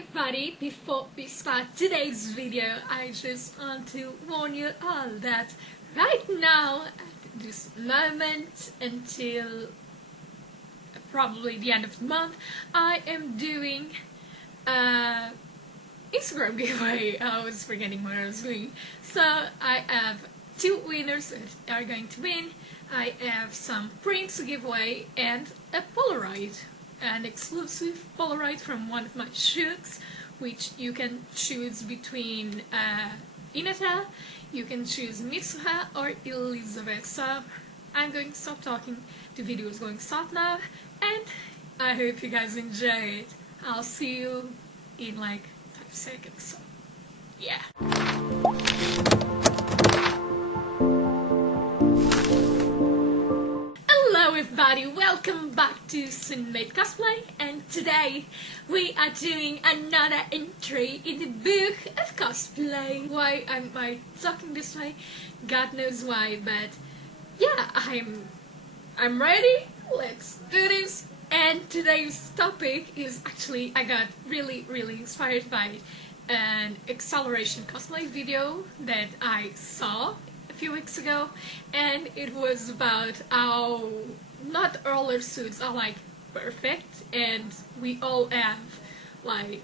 everybody, before we start today's video, I just want to warn you all that right now, at this moment, until probably the end of the month, I am doing Instagram giveaway. I was forgetting what I was doing. So I have two winners that are going to win. I have some prints to give away and a Polaroid. An exclusive Polaroid from one of my shoots, which you can choose between Inata, you can choose Mitsuha or Elizabeth. So I'm going to stop talking, the video is going to stop now, and I hope you guys enjoy it. I'll see you in like 5 seconds, so yeah. Hello everybody, welcome back to Cinnamonmate Cosplay, and today we are doing another entry in the Book of Cosplay. Why am I talking this way? God knows why, but yeah, I'm ready, let's do this. And today's topic is actually, I got really inspired by an acceleration cosplay video that I saw a few weeks ago, and it was about how not all our suits are like perfect, and we all have like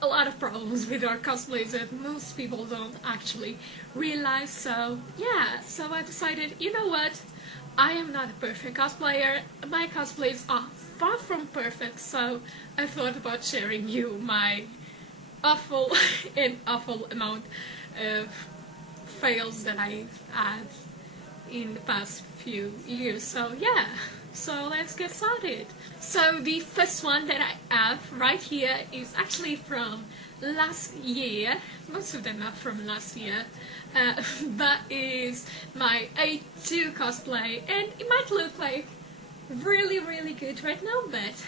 a lot of problems with our cosplays that most people don't actually realize. So yeah, so I decided, you know what, I am not a perfect cosplayer, my cosplays are far from perfect, so I thought about sharing you my awful amount of fails that I've had in the past few years. So yeah, so let's get started. So the first one that I have right here is actually from last year. Most of them are from last year, but is my A2 cosplay, and it might look like really good right now, but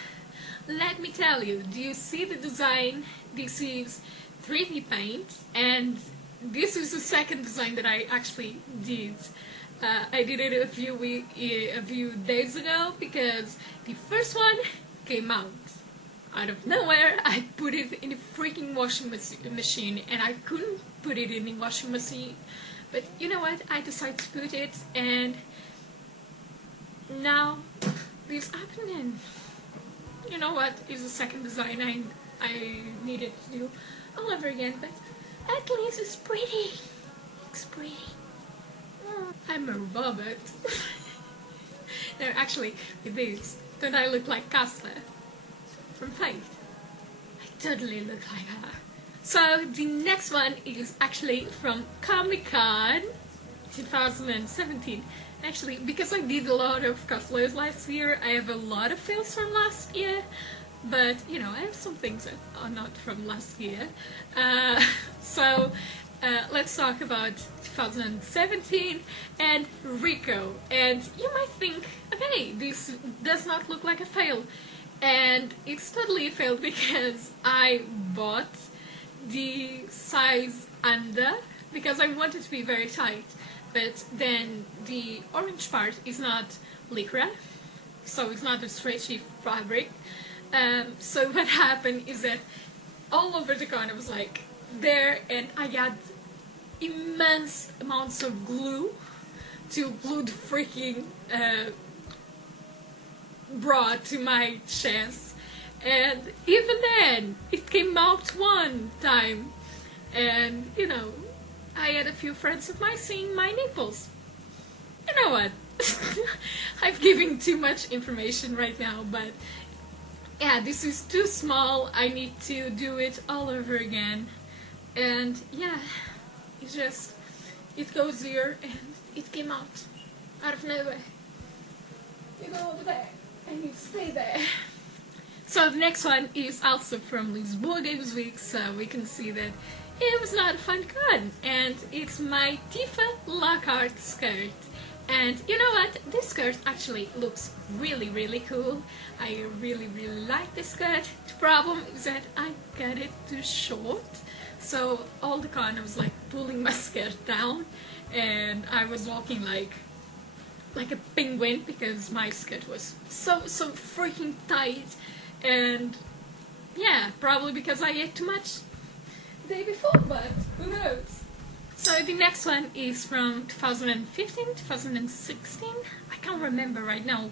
let me tell you, do you see the design? This is 3D paint, and this is the second design that I actually did. I did it a few days ago because the first one came out of nowhere. I put it in a freaking washing machine, and I couldn't put it in the washing machine. But you know what? I decided to put it, and now this happened. And you know what? It's the second design I needed to do all over again. But at least it's pretty. It's pretty. I'm a robot. No, actually, with this, don't I look like Casper from Fate? I totally look like her. So the next one is actually from ComicCon 2017. Actually, because I did a lot of cosplays last year, I have a lot of fails from last year. But, you know, I have some things that are not from last year. So let's talk about 2017 and Rico. And you might think, okay, this does not look like a fail. And it's totally a fail because I bought the size under because I want it to be very tight. But then the orange part is not lycra, so it's not a stretchy fabric. So what happened is that all over the corner was like there, and I had immense amounts of glue to glue the freaking bra to my chest, and even then it came out one time, and you know, I had a few friends of mine seeing my nipples. You know what? I'm giving too much information right now, but yeah, this is too small. I need to do it all over again. And yeah, it goes here, and it came out of nowhere. You go over there, and you stay there. So the next one is also from this Wargames week, so we can see that it was not a fun con. And it's my Tifa Lockhart skirt. And you know what? This skirt actually looks really cool. I really like this skirt. The problem is that I got it too short. So all the con I was like pulling my skirt down, and I was walking like a penguin because my skirt was so freaking tight. And yeah, Probably because I ate too much the day before, but who knows? So the next one is from 2015, 2016. I can't remember right now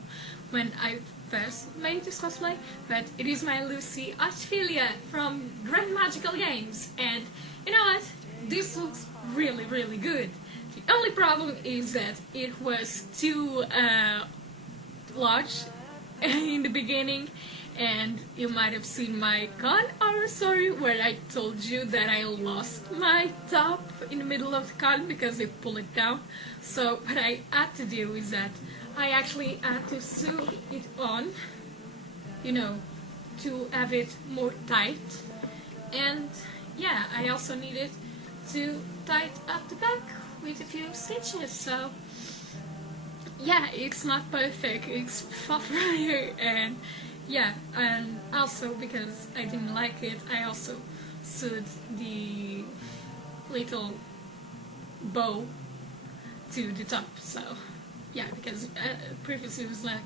when I first made this cosplay, but it is my Lucy Archfilia from Grand Magical Games, and you know what? This looks really, really good. The only problem is that it was too large in the beginning, and you might have seen my con horror story where I told you that I lost my top in the middle of the con because they pulled it down. So what I had to do is that I actually had to sew it on, you know, to have it more tight. And yeah, I also needed to tie it up the back with a few stitches. So yeah, it's not perfect, it's fluffy, and yeah, and also because I didn't like it, I also sewed the little bow to the top. So yeah, because previously it was like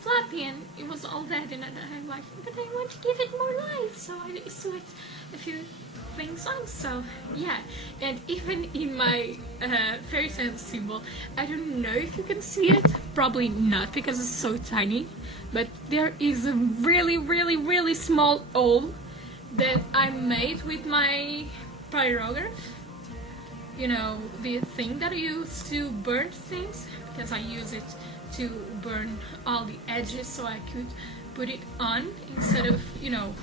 flappy and it was all that, and I'm like, but I want to give it more life, so I sewed a few things on. So yeah, and even in my fairy tale symbol, I don't know if you can see it, probably not because it's so tiny, but there is a really, really, really small hole that I made with my pyrograph. You know, the thing that I use to burn things, because I use it to burn all the edges so I could put it on instead of, you know,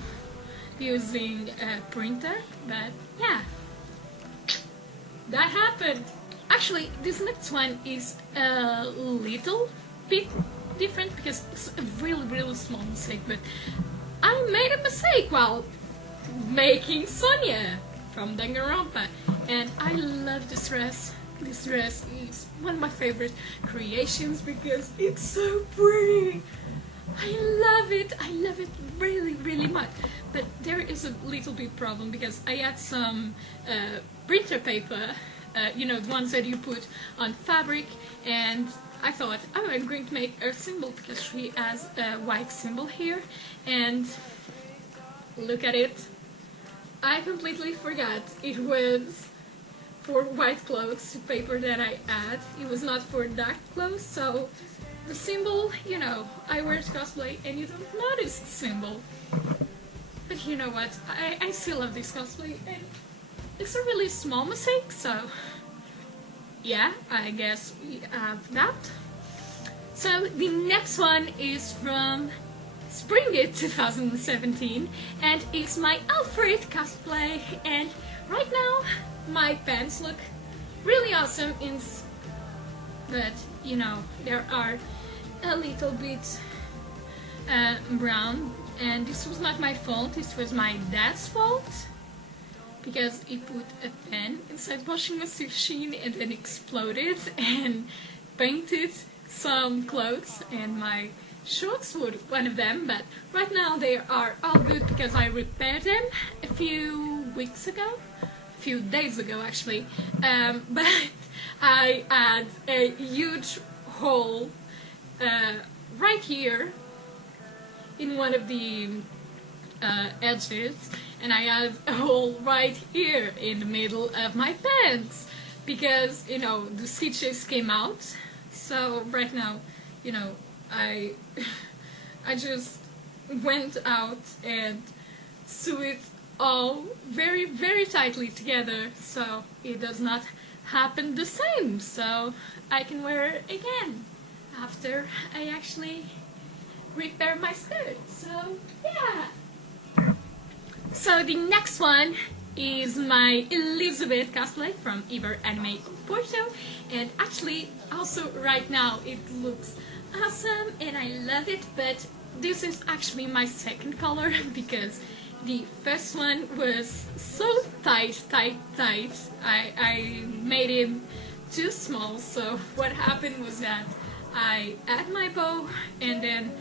using a printer. But yeah, that happened. Actually, this next one is a little bit different because it's a really, really small mistake, but I made a mistake while making Sunya from Danganronpa, and I love this dress. This dress is one of my favorite creations because it's so pretty. I love it really, really much. But there is a little bit problem because I had some printer paper, you know, the ones that you put on fabric, and I thought, oh, I'm going to make her symbol because she has a white symbol here, and look at it. I completely forgot it was for white clothes, the paper that I had. It was not for dark clothes, so the symbol, you know, I wear cosplay and you don't notice the symbol. But you know what, I still love this cosplay, and it's a really small mistake, so yeah, I guess we have that. So the next one is from Spring 2017, and it's my Alfred cosplay, and right now my pants look really awesome, but you know, there are a little bit brown, and this was not my fault, this was my dad's fault, because he put a pen inside the washing machine and then exploded and painted some clothes, and my shorts were one of them, but right now they are all good because I repaired them a few days ago actually, but I had a huge hole right here in one of the edges, and I had a hole right here in the middle of my pants because, you know, the stitches came out. So right now, you know, I just went out and sewed it all very, very tightly together so it does not happen the same, so I can wear it again after I actually repair my skirt. So yeah. So the next one is my Elizabeth cosplay from Evergarden Porto, and actually also right now it looks awesome and I love it, but this is actually my second color because the first one was so tight. I made him too small, so what happened was that I had my bow and then,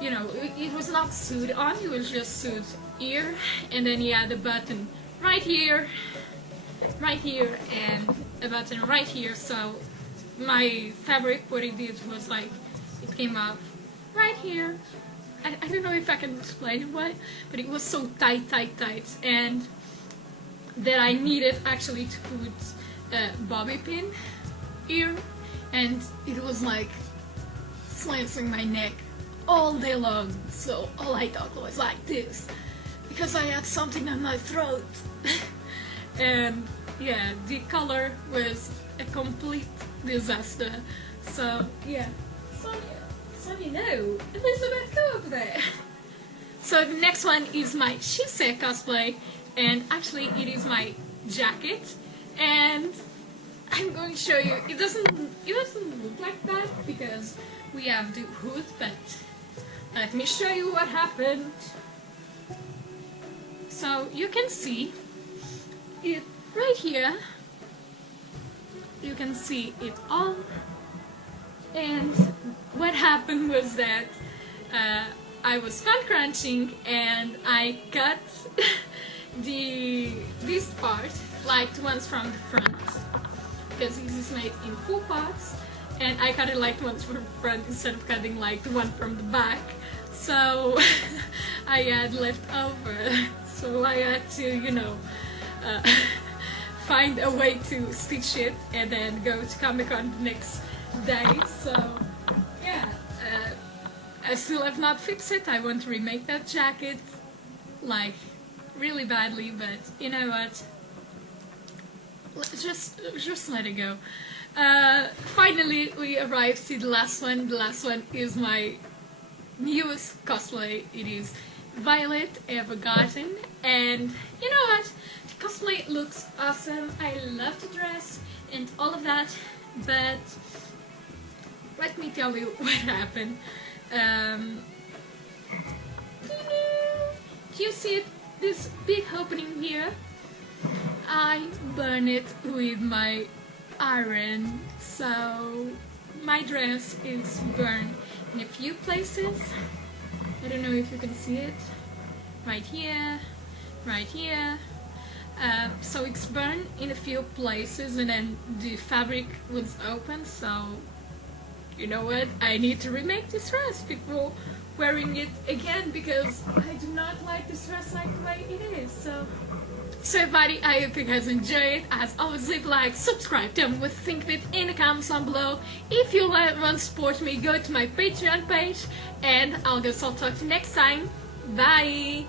you know, it was not sewed on, it was just sewed here, and then he had a button right here, and a button right here, so my fabric, what it did was like, it came up right here, I don't know if I can explain why, but it was so tight, and that I needed actually to put a bobby pin here, and it was like slicing my neck all day long, so all I thought was like this, because I had something on my throat. And yeah, the color was a complete disaster. So yeah, Sonia, no, Elizabeth, go over there. So the next one is my Shisei cosplay, and actually it is my jacket, and I'm going to show you. It doesn't look like that because we have the hood, but let me show you what happened. So you can see it right here. You can see it all. And what happened was that I was fan crunching and I cut this part, like the ones from the front, because this is made in 4 parts, and I cut it like the ones from the front instead of cutting like the one from the back. So I had left over, so I had to, you know, find a way to stitch it and then go to ComicCon the next day. So yeah, I still have not fixed it. I want to remake that jacket like really badly, but you know what, just let it go. Finally we arrived to the last one. The last one is my newest cosplay. It is Violet Evergarden, and you know what, the cosplay looks awesome. I love the dress and all of that, but let me tell you what happened. Do you see it? This big opening here? I burn it with my iron, so my dress is burned in a few places. I don't know if you can see it. Right here, right here. So it's burned in a few places, and then the fabric was open, so you know what? I need to remake this dress before wearing it again, because I do not like this dress like the way it is. So everybody, I hope you guys enjoyed. As always, leave a like, subscribe, tell me what you think of it in the comments down below. If you want to support me, go to my Patreon page, and I'll talk to you next time. Bye!